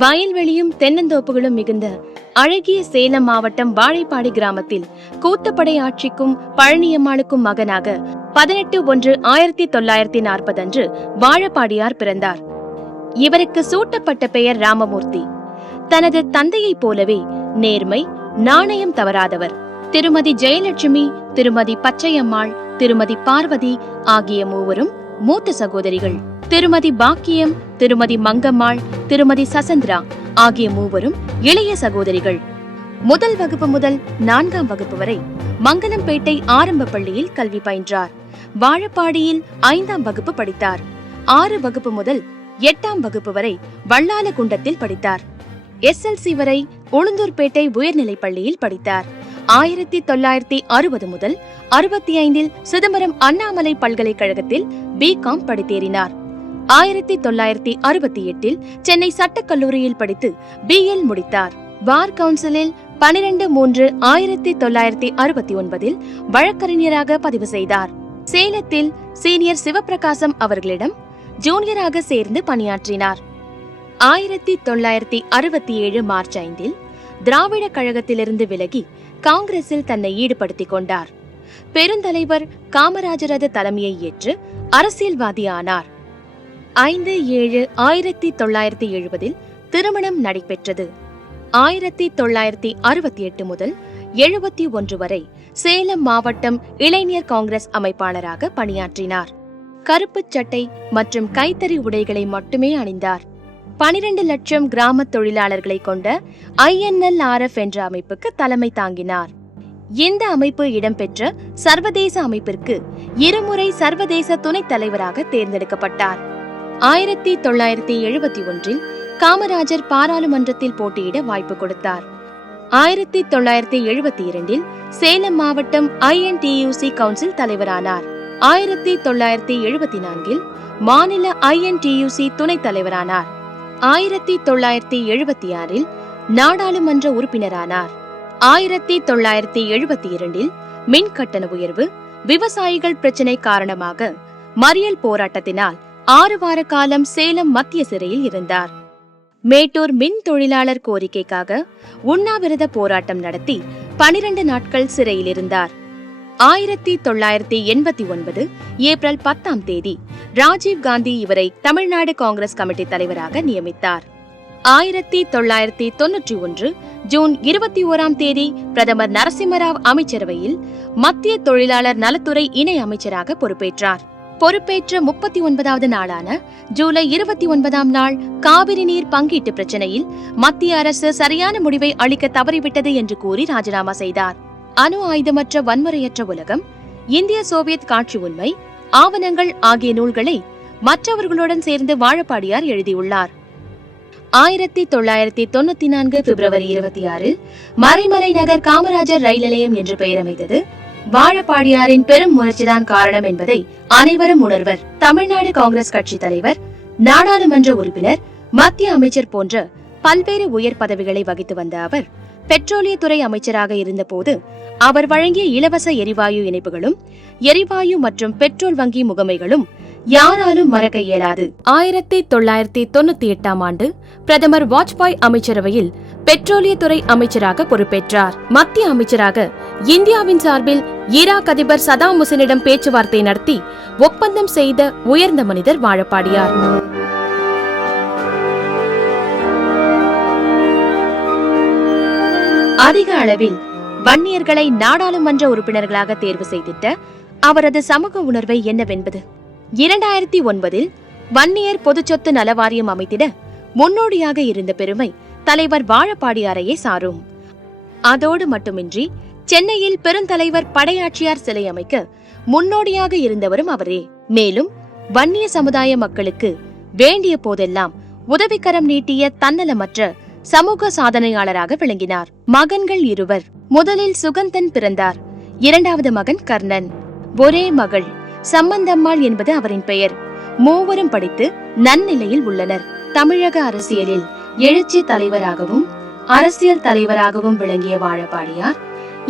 வயல்வெளியும் தென்னந்தோப்புகளும் மிகுந்த அழகிய சேலம் மாவட்டம் வாழைப்பாடி கிராமத்தில் கூத்தப்படை ஆட்சிக்கும் பழனியம்மாளுக்கும் மகனாக 18/1/1940 அன்று வாழப்பாடியார் பிறந்தார். இவருக்கு சூட்டப்பட்ட பெயர் ராமமூர்த்தி. தனது தந்தையைப் போலவே நேர்மை, நாணயம் தவறாதவர். திருமதி ஜெயலட்சுமி, திருமதி பச்சையம்மாள், திருமதி பார்வதி ஆகிய மூவரும் மூத்த சகோதரிகள். திருமதி பாக்கியம், திருமதி மங்கம்மாள், திருமதி சசந்திரா ஆகிய மூவரும் இளைய சகோதரிகள். முதல் வகுப்பு முதல் 4ஆம் வகுப்பு வரை மங்கலம்பேட்டை ஆரம்ப பள்ளியில் கல்வி பயின்றார். வாழப்பாடியில் 5ஆம் வகுப்பு படித்தார். 6 வகுப்பு முதல் 8ஆம் வகுப்பு வரை வல்லாலகுண்டத்தில் படித்தார். SLC வரை உளுந்தூர்பேட்டை உயர்நிலைப் பள்ளியில் படித்தார். 1960 முதல் 65 சிதம்பரம் அண்ணாமலை பல்கலைக்கழகத்தில் BCom படித்தேறினார். 1968 சென்னை சட்டக்கல்லூரியில் படித்து BL முடித்தார். பார் கவுன்சிலில் 12/3/1969 வழக்கறிஞராக பதிவு செய்தார். சேலத்தில் சீனியர் சிவபிரகாசம் அவர்களிடம் ஜூனியராக சேர்ந்து பணியாற்றினார். 1967 மார்ச் 5 திராவிட கழகத்திலிருந்து விலகி காங்கிரஸில் தன்னை ஈடுபடுத்திக் கொண்டார். பெருந்தலைவர் காமராஜரது தலைமையை ஏற்று அரசியல்வாதி ஆனார். 5/7/1970 திருமணம் நடைபெற்றது. 1968 முதல் 71 வரை சேலம் மாவட்டம் இளைஞர் காங்கிரஸ் அமைப்பாளராக பணியாற்றினார். கருப்பு சட்டை மற்றும் கைத்தறி உடைகளை மட்டுமே அணிந்தார். 12 லட்சம் கிராம தொழிலாளர்களை கொண்ட INLRF என்ற அமைப்புக்கு தலைமை தாங்கினார். இந்த அமைப்பு இடம்பெற்ற சர்வதேச அமைப்பிற்கு 2 முறை சர்வதேச துணைத் தலைவராக தேர்ந்தெடுக்கப்பட்டார். 1971 காமராஜர் பாராளுமன்றத்தில் போட்டியிட வாய்ப்பு கொடுத்தார். 1972 சேலம் மாவட்டம் INTUC கவுன்சில் தலைவரானார். 1974 மாநில INTUC துணைத் தலைவரானார். 1976 நாடாளுமன்ற உறுப்பினரானார். 1972 மின் கட்டண உயர்வு, விவசாயிகள் பிரச்சினை காரணமாக மறியல் போராட்டத்தினால் 6 வார காலம் சேலம் மத்திய சிறையில் இருந்தார். மேட்டூர் மின் தொழிலாளர் கோரிக்கைக்காக உண்ணாவிரத போராட்டம் நடத்தி 12 நாட்கள் சிறையில் இருந்தார். 1989 ஏப்ரல் 10 ராஜீவ்காந்தி இவரை தமிழ்நாடு காங்கிரஸ் கமிட்டி தலைவராக நியமித்தார். 1991 ஜூன் 21 பிரதமர் நரசிம்மராவ் அமைச்சரவையில் மத்திய தொழிலாளர் நலத்துறை இணை அமைச்சராக பொறுப்பேற்றார். பொறுப்பேற்ற 39வது நாளான ஜூலை 29ஆம் நாள் காவிரி நீர் பங்கீட்டு பிரச்சனையில் மத்திய அரசு சரியான முடிவை அளிக்க தவறிவிட்டது என்று கூறி ராஜினாமா செய்தார். அணு ஆயுதமற்ற வன்முறையற்ற உலகம், இந்திய சோவியத் காட்சி உண்மை, ஆவணங்கள் ஆகிய நூல்களை மற்றவர்களுடன் சேர்ந்து வாழப்பாடியார் எழுதியுள்ளார். 1994 பிப்ரவரி 26 மறைமலை நகர் காமராஜர் ரயில் நிலையம் என்று பெயர் அமைத்தது வாழப்பாடியாரின் பெரும் முயற்சிதான் காரணம் என்பதை அனைவரும் உணர்வர். தமிழ்நாடு காங்கிரஸ் கட்சி தலைவர், நாடாளுமன்ற உறுப்பினர், மத்திய அமைச்சர் போன்ற பல்வேறு உயர் பதவிகளை வகித்து வந்த அவர் பெட்ரோலியத்துறை அமைச்சராக இருந்தபோது அவர் வழங்கிய இலவச எரிவாயு இணைப்புகளும் எரிவாயு மற்றும் பெட்ரோல் வங்கி முகமைகளும் யாராலும் மறக்க இயலாது. 1998ஆம் ஆண்டு பிரதமர் வாஜ்பாய் அமைச்சரவையில் பெட்ரோலியத்துறை அமைச்சராக பொறுப்பேற்றார். மத்திய அமைச்சராக இந்தியாவின் சார்பில் ஈராக் அதிபர் சதாம் ஹுசேனிடம் பேச்சுவார்த்தை நடத்தி ஒப்பந்தம் செய்த உயர்ந்த மனிதர் வாழப்பாடியார். அதிக அளவில் வன்னியர்களை நாடாளுமன்ற உறுப்பினர்களாக தேர்வு செய்திட்ட அவரது சமூக உணர்வை என்னவென்பது? 2009 வன்னியர் பொதுச்சொத்து நலவாரியம் அமைத்திட முன்னோடியாக இருந்த பெருமை தலைவர் வாழப்பாடியாரையே சாரும். அதோடு மட்டுமின்றி சென்னையில் பெருந்தலைவர் படையாட்சியார் சிலை அமைக்க முன்னோடியாக இருந்தவரும் அவரே. மேலும் வன்னிய சமுதாய மக்களுக்கு வேண்டிய போதெல்லாம் உதவிக்கரம் நீட்டிய தன்னலமற்ற சமூக சாதனையாளராக விளங்கினார். மகன்கள் 2. முதலில் சுகந்தன் பிறந்தார். 2வது மகன் கர்ணன். ஒரே மகள் சம்பந்தம்மாள் என்பது அவரின் பெயர். மூவரும் படித்து நன்னிலையில் உள்ளனர். தமிழக அரசியலில் எழுச்சி தலைவராகவும் அரசியல் தலைவராகவும் விளங்கிய வாழப்பாடியார்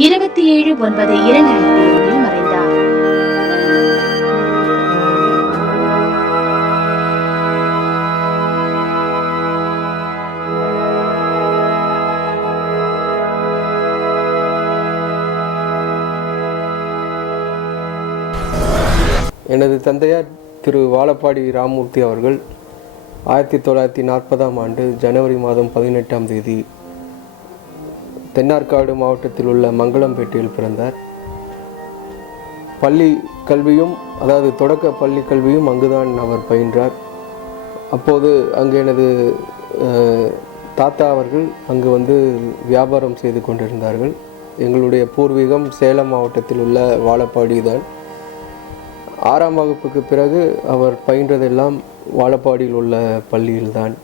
27/9/2002 மறைந்தார். எனது தந்தையார் திரு வாழப்பாடி ராமமூர்த்தி அவர்கள் 1940ஆம் ஆண்டு ஜனவரி மாதம் 18ஆம் தேதி தென்னார்காடு மாவட்டத்தில் உள்ள மங்களம்பேட்டையில் பிறந்தார். பள்ளி கல்வியும், அதாவது தொடக்க பள்ளி கல்வியும் அங்குதான் அவர் பயின்றார். அப்போது அங்கு எனது தாத்தா அவர்கள் அங்கு வியாபாரம் செய்து கொண்டிருந்தார்கள். எங்களுடைய பூர்வீகம் சேலம் மாவட்டத்தில் உள்ள வாழப்பாடி தான். 6ஆம் வகுப்புக்கு பிறகு அவர் பயின்றதெல்லாம் வாழப்பாடியில் உள்ள பள்ளியில்தான்.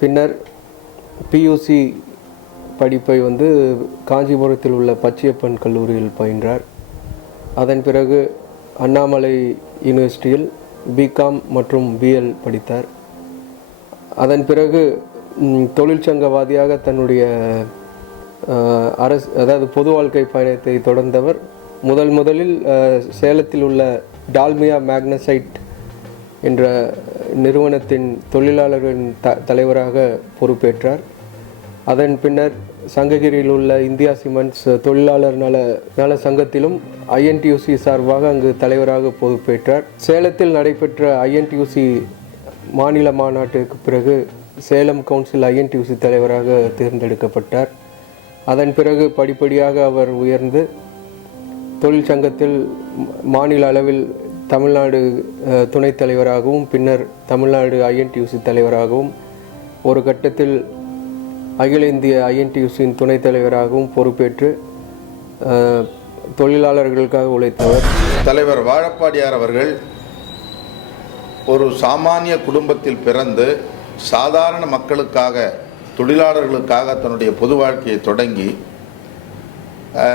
பின்னர் பியூசி படிப்பை காஞ்சிபுரத்தில் உள்ள பச்சையப்பன் கல்லூரியில் பயின்றார். அதன் பிறகு அண்ணாமலை யூனிவர்சிட்டியில் பிகாம் மற்றும் பிஎல் படித்தார். அதன் பிறகு தொழிற்சங்கவாதியாக தன்னுடைய அதாவது பொது வாழ்க்கை பயணத்தை தொடர்ந்தவர். முதலில் சேலத்தில் உள்ள டால்மியா மேக்னசைட் என்ற நிறுவனத்தின் தொழிலாளர்களின் தலைவராக பொறுப்பேற்றார். அதன் பின்னர் சங்ககிரியில் உள்ள இந்தியா சிமெண்ட்ஸ் தொழிலாளர் நல சங்கத்திலும் ஐஎன்டியூசி சார்பாக அங்கு தலைவராக பொறுப்பேற்றார். சேலத்தில் நடைபெற்ற ஐஎன்டியூசி மாநில மாநாட்டிற்கு பிறகு சேலம் கவுன்சில் ஐஎன்டியூசி தலைவராக தேர்ந்தெடுக்கப்பட்டார். அதன் பிறகு படிப்படியாக அவர் உயர்ந்து தொழிற்சங்கத்தில் மாநில அளவில் தமிழ்நாடு துணைத் தலைவராகவும், பின்னர் தமிழ்நாடு ஐஎன்டியூசி தலைவராகவும், ஒரு கட்டத்தில் அகில இந்திய ஐஎன்டியூசியின் துணைத் தலைவராகவும் பொறுப்பேற்று தொழிலாளர்களுக்காக உழைத்தவர். தலைவர் வாழப்பாடியார் அவர்கள் ஒரு சாமானிய குடும்பத்தில் பிறந்து சாதாரண மக்களுக்காக, தொழிலாளர்களுக்காக தன்னுடைய பொது வாழ்க்கையை தொடங்கி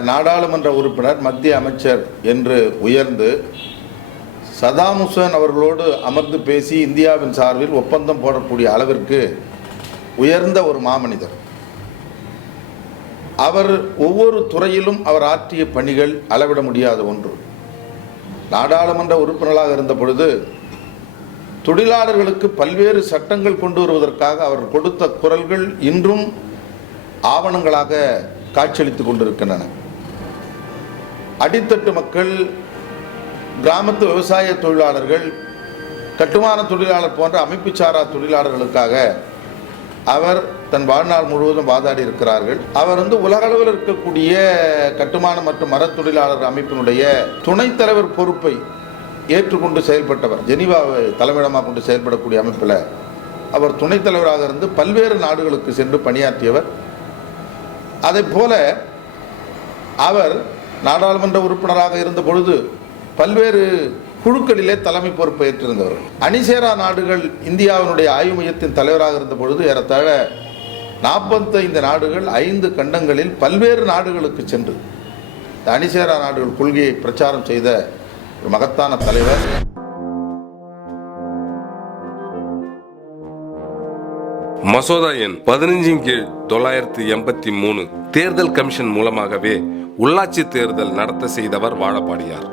நாடாளுமன்ற உறுப்பினர், மத்திய அமைச்சர் என்று உயர்ந்து சதாம் ஹுசேன் அவர்களோடு அமர்ந்து பேசி இந்தியாவின் சார்பில் ஒப்பந்தம் போடக்கூடிய அளவிற்கு உயர்ந்த ஒரு மாமனிதர். அவர் ஒவ்வொரு துறையிலும் அவர் ஆற்றிய பணிகள் அளவிட முடியாத ஒன்று. நாடாளுமன்ற உறுப்பினராக இருந்த பொழுது தொழிலாளர்களுக்கு பல்வேறு சட்டங்கள் கொண்டு வருவதற்காக அவர் கொடுத்த குரல்கள் இன்றும் ஆவணங்களாக காட்சியளித்துக் கொண்டிருக்கின்றன. அடித்தட்டு மக்கள், கிராமத்து விவசாய தொழிலாளர்கள், கட்டுமான தொழிலாளர் போன்ற அமைப்பு சாரா தொழிலாளர்களுக்காக அவர் தன் வாழ்நாள் முழுவதும் வாதாடி இருக்கிறார்கள். அவர் உலகளவில் இருக்கக்கூடிய கட்டுமான மற்றும் மரத் தொழிலாளர் அமைப்பினுடைய துணைத் தலைவர் பொறுப்பை ஏற்றுக்கொண்டு செயல்பட்டவர். ஜெனீவாவை தலைமையிடமாக கொண்டு செயல்படக்கூடிய அமைப்பில் அவர் துணைத் தலைவராக இருந்து பல்வேறு நாடுகளுக்கு சென்று பணியாற்றியவர். அதை போல அவர் நாடாளுமன்ற உறுப்பினராக இருந்த பொழுது பல்வேறு குழுக்களிலே தலைமை பொறுப்பை ஏற்றிருந்தவர். அணிசேரா நாடுகள் இந்தியாவினுடைய ஆய்வு மையத்தின் தலைவராக இருந்த பொழுது ஏறத்தாழ 45 நாடுகள் 5 கண்டங்களில் பல்வேறு நாடுகளுக்கு சென்று இந்த அணிசேரா நாடுகள் கொள்கையை பிரச்சாரம் செய்த ஒரு மகத்தான தலைவர். மசோதா எண் 15 கீழ் 983 தேர்தல் கமிஷன் மூலமாகவே உள்ளாட்சி தேர்தல் நடத்த செய்தவர் வாழப்பாடியார்.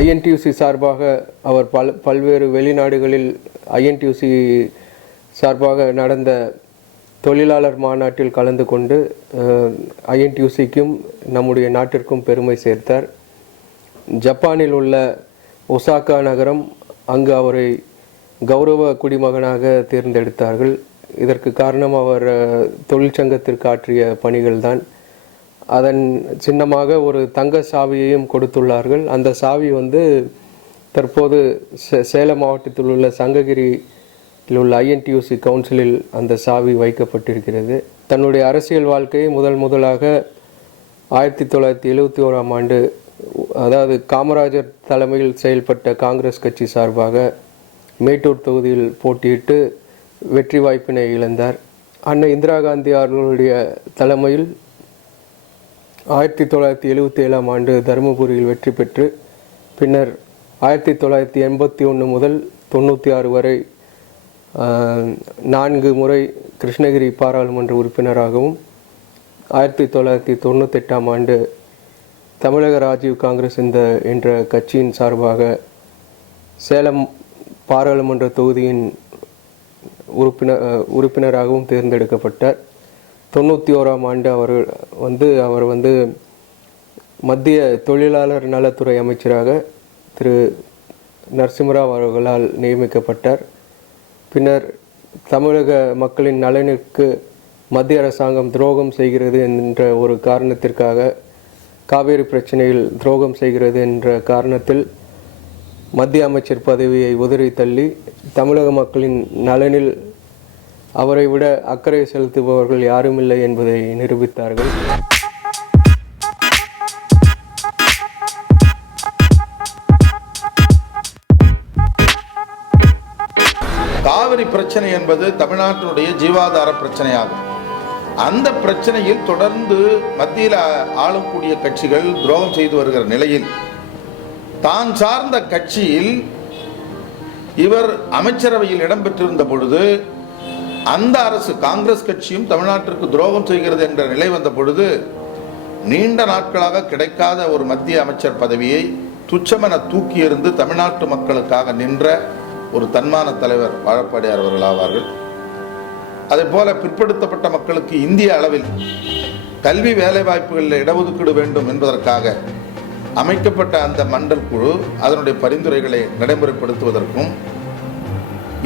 ஐஎன்டியூசி சார்பாக அவர் பல்வேறு வெளிநாடுகளில் ஐஎன்டியூசி சார்பாக நடந்த தொழிலாளர் மாநாட்டில் கலந்து கொண்டு ஐஎன்டியூசிக்கும் நம்முடைய நாட்டிற்கும் பெருமை சேர்த்தார். ஜப்பானில் உள்ள ஒசாகா நகரம், அங்கு அவரை கௌரவ குடிமகனாக தேர்ந்தெடுத்தார்கள். இதற்கு காரணம் அவர் தொழிற்சங்கத்திற்கு ஆற்றிய பணிகள்தான். அதன் சின்னமாக ஒரு தங்க சாவியையும் கொடுத்துள்ளார்கள். அந்த சாவி தற்போது சேலம் மாவட்டத்தில் உள்ள சங்ககிரியில் உள்ள ஐஎன்டியூசி கவுன்சிலில் அந்த சாவி வைக்கப்பட்டிருக்கிறது. தன்னுடைய அரசியல் வாழ்க்கையை முதலாக 1971ஆம் ஆண்டு, அதாவது காமராஜர் தலைமையில் செயல்பட்ட காங்கிரஸ் கட்சி சார்பாக மேட்டூர் தொகுதியில் போட்டியிட்டு வெற்றி வாய்ப்பினை இழந்தார். அன்னை இந்திரா காந்தி அவர்களுடைய தலைமையில் 1977ஆம் ஆண்டு தருமபுரியில் வெற்றி பெற்று, பின்னர் 1981 முதல் 96 வரை 4 முறை கிருஷ்ணகிரி பாராளுமன்ற உறுப்பினராகவும், 1998ஆம் ஆண்டு தமிழக ராஜீவ் காங்கிரஸ் என்ற கட்சியின் சார்பாக சேலம் பாராளுமன்ற தொகுதியின் உறுப்பினராகவும் தேர்ந்தெடுக்கப்பட்டார். 91ஆம் ஆண்டு அவர் வந்து மத்திய தொழிலாளர் நலத்துறை அமைச்சராக திரு நரசிம்மராவ் அவர்களால் நியமிக்கப்பட்டார். பின்னர் தமிழக மக்களின் நலனுக்கு மத்திய அரசாங்கம் துரோகம் செய்கிறது என்ற ஒரு காரணத்திற்காக, காவேரி பிரச்சனையில் துரோகம் செய்கிறது என்ற காரணத்தில் மத்திய அமைச்சர் பதவியை உதறி தள்ளி தமிழக மக்களின் நலனில் அவரை விட அக்கறை செலுத்துபவர்கள் யாரும் இல்லை என்பதை நிரூபித்தார்கள். காவிரி பிரச்சனை என்பது தமிழ்நாட்டினுடைய ஜீவாதார பிரச்சனையாகும். அந்த பிரச்சனையில் தொடர்ந்து மத்தியில் ஆளக்கூடிய கட்சிகள் துரோகம் செய்து வருகிற நிலையில் தான் சார்ந்த கட்சியில் இவர் அமைச்சரவையில் இடம்பெற்றிருந்த பொழுது அந்த அரசு காங்கிரஸ் கட்சியும் தமிழ்நாட்டிற்கு துரோகம் செய்கிறது என்ற நிலை வந்த பொழுது நீண்ட நாட்களாக கிடைக்காத ஒரு மத்திய அமைச்சர் பதவியை துச்சமென தூக்கி எறிந்து தமிழ்நாட்டு மக்களுக்காக நின்ற ஒரு தன்மான தலைவர் வாழப்பாடியார் அவர்கள் ஆவார்கள். அதே போல பிற்படுத்தப்பட்ட மக்களுக்கு இந்திய அளவில் கல்வி வேலைவாய்ப்புகளில் இடஒதுக்கீடு வேண்டும் என்பதற்காக அமைக்கப்பட்ட அந்த மண்டல் குழு அதனுடைய பரிந்துரைகளை நடைமுறைப்படுத்துவதற்கும்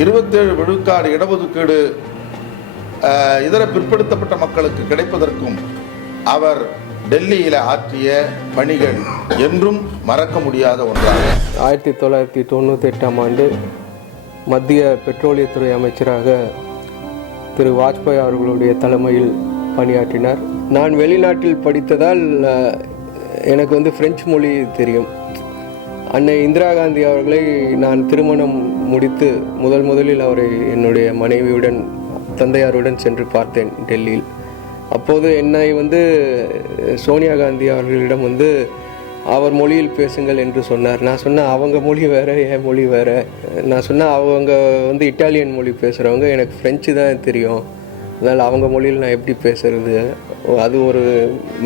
27 விழுக்காடு இடஒதுக்கீடு இதர பிற்படுத்தப்பட்ட மக்களுக்கு கிடைப்பதற்கும் அவர் டெல்லியில் ஆற்றிய பணிகள் என்றும் மறக்க முடியாத ஒன்றாக 1998ஆம் ஆண்டு மத்திய பெட்ரோலியத்துறை அமைச்சராக திரு வாஜ்பாய் அவர்களுடைய தலைமையில் பணியாற்றினார். நான் வெளிநாட்டில் படித்ததால் எனக்கு வந்து பிரெஞ்சு மொழி தெரியும். அன்னை இந்திரா காந்தி அவர்களை நான் திருமணம் முடித்து முதலில் அவரை என்னுடைய மனைவியுடன் தந்தையாருடன் சென்று பார்த்தேன் டெல்லியில். அப்போது என்னை வந்து சோனியா காந்தி அவர்களிடம் வந்து அவர் மொழியில் பேசுங்கள் என்று சொன்னார். நான் சொன்னேன் அவங்க மொழி வேறு, என் மொழி வேறு. நான் சொன்னேன் அவங்க வந்து இட்டாலியன் மொழி பேசுகிறவங்க, எனக்கு ஃப்ரெஞ்சு தான் தெரியும், அதனால் அவங்க மொழியில் நான் எப்படி பேசுறது? அது ஒரு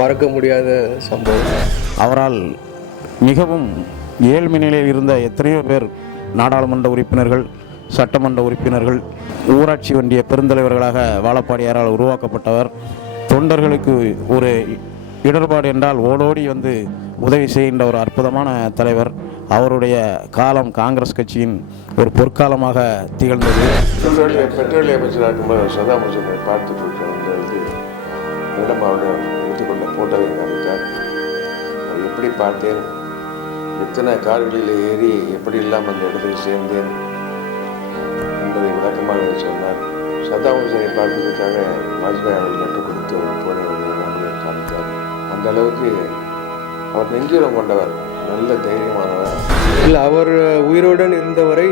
மறக்க முடியாத சம்பவம். அவரால் மிகவும் ஏழ்மை நிலையில் இருந்த எத்தனையோ பேர் நாடாளுமன்ற உறுப்பினர்கள், சட்டமன்ற உறுப்பினர்கள், ஊராட்சி ஒன்றிய பெருந்தலைவர்களாக வாழப்பாடியாரால் உருவாக்கப்பட்டவர். தொண்டர்களுக்கு ஒரு இடர்பாடு என்றால் ஓடோடி வந்து உதவி செய்கின்ற ஒரு அற்புதமான தலைவர். அவருடைய காலம் காங்கிரஸ் கட்சியின் ஒரு பொற்காலமாக திகழ்ந்தது. பெட்ரோலிய அமைச்சராக இருக்கும்போது சதாம் ஹுசேனை பார்த்துட்டு இருக்கிறது மேடம் அவருடைய எடுத்துக்கொண்ட போட்டோவை காமித்தார். அது எப்படி பார்த்தேன், எத்தனை கார்களில் ஏறி எப்படி இல்லாமல் அந்த இடத்துக்கு சேர்ந்தேன் என்பதை விளக்கமாக சொன்னார். சதாம் ஹுசேனை பார்த்ததுக்காக வாஜ்பாய் அவர்கள் கற்றுக் கொடுத்து போனவர்களை காமித்தார். அந்த அளவுக்கு அவர் நெஞ்சுரம் கொண்டவர், நல்ல தைரியமானவர். இல்லை, அவர் உயிரோடு இருந்தவரை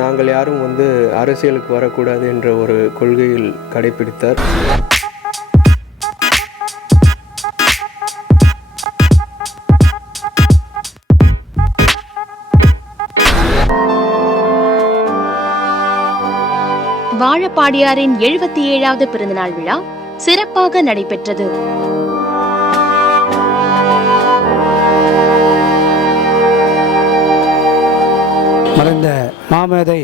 நாங்கள் யாரும் வந்து அரசியலுக்கு வரக்கூடாது என்ற ஒரு கொள்கையில் கடைபிடித்தார். வாழப்பாடியாரின் 77வது பிறந்தநாள் விழா சிறப்பாக நடைபெற்றது. மறைந்த மாமேதை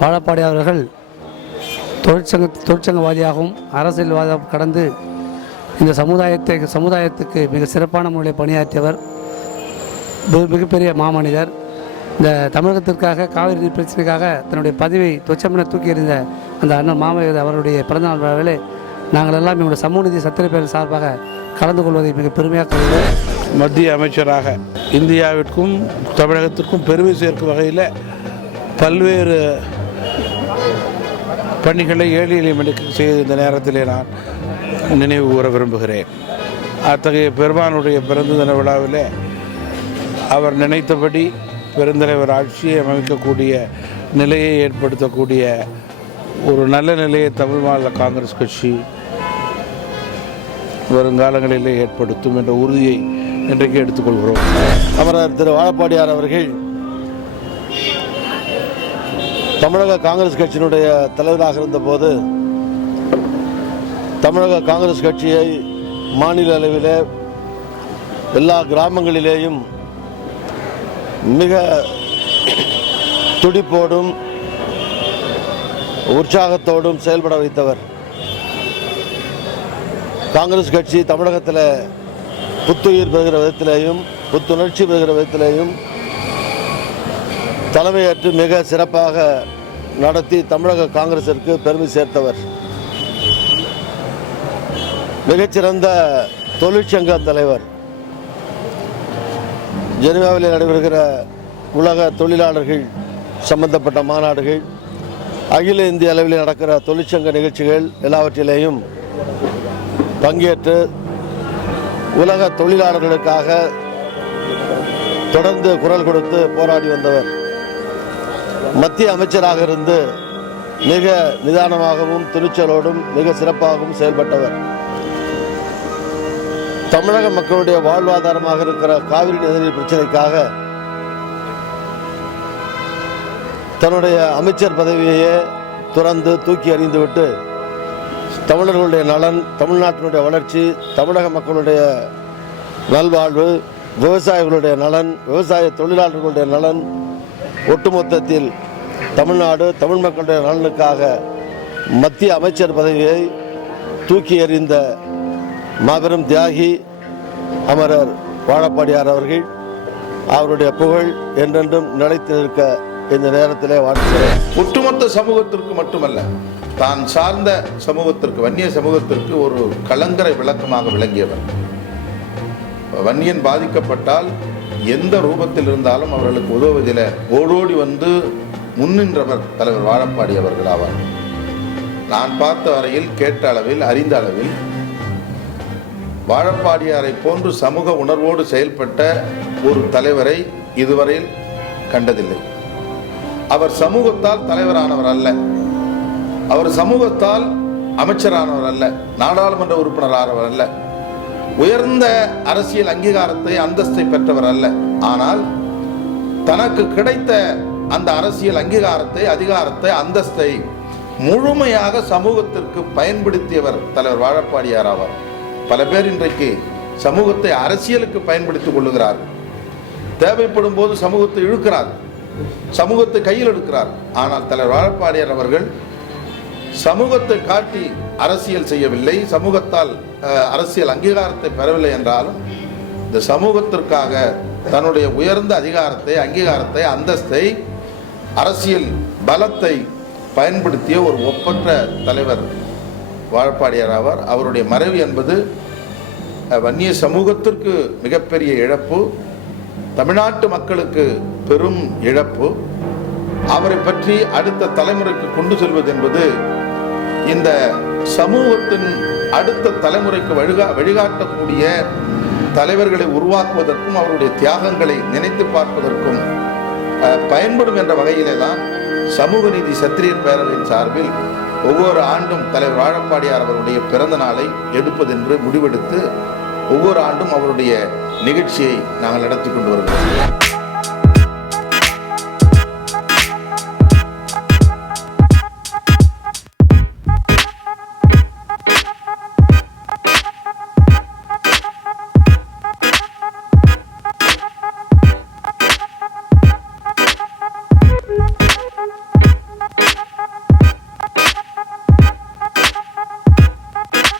வாழப்பாடியார் அவர்கள் தொழிற்சங்கவாதியாகவும் அரசியல்வாதியாகவும் கடந்து இந்த சமுதாயத்துக்கு மிக சிறப்பான முறையில் பணியாற்றியவர். மிகப்பெரிய மாமனிதர். இந்த தமிழகத்திற்காக காவிரி பிரச்சனைக்காக தன்னுடைய பதவியை துச்சமென தூக்கி எறிந்த அந்த அண்ணன் மாமேதை அவருடைய பிறந்தநாள் விழாவிலே நாங்கள் எல்லாம் எங்களுடைய சமூக நீதி சத்திர பேர் சார்பாக கலந்து கொள்வதை மிக பெருமையாக கருதுகிறோம். மத்திய அமைச்சராக இந்தியாவிற்கும் தமிழகத்திற்கும் பெருமை சேர்க்கும் வகையில் பல்வேறு பணிகளை ஏழை எளிய மக்களுக்கு செய்த இந்த நேரத்திலே நான் நினைவு கூற விரும்புகிறேன். அத்தகைய பெருமானுடைய பிறந்த தின விழாவில் அவர் நினைத்தபடி பெருந்தலைவர் ஆட்சியை அமைக்கக்கூடிய நிலையை ஏற்படுத்தக்கூடிய ஒரு நல்ல நிலையை தமிழ் மாநில காங்கிரஸ் கட்சி வருங்காலங்களிலே ஏற்படுத்தும் என்ற உறுதியை இன்றைக்கு எடுத்துக்கொள்கிறோம். அமரர் திரு வாழப்பாடியார் அவர்கள் தமிழக காங்கிரஸ் கட்சியினுடைய தலைவராக இருந்தபோது தமிழக காங்கிரஸ் கட்சியை மாநில அளவில் எல்லா கிராமங்களிலேயும் மிக துடிப்போடும் உற்சாகத்தோடும் செயல்பட வைத்தவர். காங்கிரஸ் கட்சி தமிழகத்தில் புத்துயிர் பெறுகிற விதத்திலேயும் புத்துணர்ச்சி பெறுகிற விதத்திலேயும் தலைமையேற்று மிக சிறப்பாக நடத்தி தமிழக காங்கிரசிற்கு பெருமை சேர்த்தவர். மிகச்சிறந்த தொழிற்சங்க தலைவர். ஜெனீவாவில் நடைபெறுகிற உலக தொழிலாளர்கள் சம்பந்தப்பட்ட மாநாடுகள், அகில இந்திய அளவில் நடக்கிற தொழிற்சங்க நிகழ்ச்சிகள் எல்லாவற்றிலேயும் பங்கேற்று உலக தொழிலாளர்களுக்காக தொடர்ந்து குரல் கொடுத்து போராடி வந்தவர். மத்திய அமைச்சராக இருந்து மிக நிதானமாகவும் துணிச்சலோடும் மிக சிறப்பாகவும் செயல்பட்டவர். தமிழக மக்களுடைய வாழ்வாதாரமாக இருக்கிற காவிரி நதிநீர் பிரச்சனைக்காக தன்னுடைய அமைச்சர் பதவியையே துறந்து தூக்கி எறிந்துவிட்டு தமிழர்களுடைய நலன், தமிழ்நாட்டினுடைய வளர்ச்சி, தமிழக மக்களுடைய நல்வாழ்வு, விவசாயிகளுடைய நலன், விவசாய தொழிலாளர்களுடைய நலன், ஒட்டுமொத்தத்தில் தமிழ்நாடு தமிழ் மக்களுடைய நலனுக்காக மத்திய அமைச்சர் பதவியை தூக்கி எறிந்த மாபெரும் தியாகி அமரர் வாழப்பாடியார் அவர்கள். அவருடைய புகழ் என்றென்றும் நிலைத்து நிற்க இந்த நேரத்திலே வாழ்த்துகிறேன். ஒட்டுமொத்த சமூகத்திற்கு மட்டுமல்ல, தான் சார்ந்த சமூகத்திற்கு, வன்னிய சமூகத்திற்கு ஒரு கலங்கரை விளக்கமாக விளங்கியவர். வன்னியன் பாதிக்கப்பட்டால் எந்த ரூபத்தில் இருந்தாலும் அவர்களுக்கு உதவுவதில் ஓடோடி வந்து முன்னின்றவர் தலைவர் வாழப்பாடி அவர்கள் ஆவார். நான் பார்த்த வரையில், கேட்ட அளவில், அறிந்த அளவில் வாழப்பாடியாரை போன்று சமூக உணர்வோடு செயல்பட்ட ஒரு தலைவரை இதுவரையில் கண்டதில்லை. அவர் சமூகத்தால் தலைவரானவர் அல்ல, அவர் சமூகத்தால் அமைச்சரானவர் அல்ல, நாடாளுமன்ற உறுப்பினர் ஆனவர் அல்ல, உயர்ந்த அரசியல் அங்கீகாரத்தை அந்தஸ்தை பெற்றவர் அல்ல. ஆனால் தனக்கு கிடைத்த அந்த அரசியல் அங்கீகாரத்தை, அதிகாரத்தை, அந்தஸ்தை முழுமையாக சமூகத்திற்கு பயன்படுத்தியவர் தலைவர் வாழப்பாடியார் ஆவார். பல பேர் இன்றைக்கு சமூகத்தை அரசியலுக்கு பயன்படுத்திக் கொள்ளுகிறார்கள். தேவைப்படும் போது சமூகத்தை இழுக்கிறார், சமூகத்தை கையில் எடுக்கிறார். ஆனால் தலைவர் வாழப்பாடியார் அவர்கள் சமூகத்தை காட்டி அரசியல் செய்யவில்லை, சமூகத்தால் அரசியல் அங்கீகாரத்தை பெறவில்லை என்றாலும் இந்த சமூகத்திற்காக தன்னுடைய உயர்ந்த அதிகாரத்தை, அங்கீகாரத்தை, அந்தஸ்தை, அரசியல் பலத்தை பயன்படுத்திய ஒரு ஒப்பற்ற தலைவர் வாழப்பாடியார் ஆவார். அவருடைய மறைவு என்பது வன்னிய சமூகத்திற்கு மிகப்பெரிய இழப்பு, தமிழ்நாட்டு மக்களுக்கு பெரும் இழப்பு. அவரை பற்றி அடுத்த தலைமுறைக்கு கொண்டு செல்வது என்பது இந்த சமூகத்தின் அடுத்த தலைமுறைக்கு வழிகாட்டக்கூடிய தலைவர்களை உருவாக்குவதற்கும் அவருடைய தியாகங்களை நினைத்து பார்ப்பதற்கும் பயன்படும் என்ற வகையிலே தான் சமூக நீதி சத்திரியர் பேரவையின் சார்பில் ஒவ்வொரு ஆண்டும் தலைவர் வாழப்பாடியார் அவருடைய பிறந்த நாளை எடுப்பதென்று முடிவெடுத்து ஒவ்வொரு ஆண்டும் அவருடைய நிகழ்ச்சியை நாங்கள் நடத்தி கொண்டு வருகிறோம்.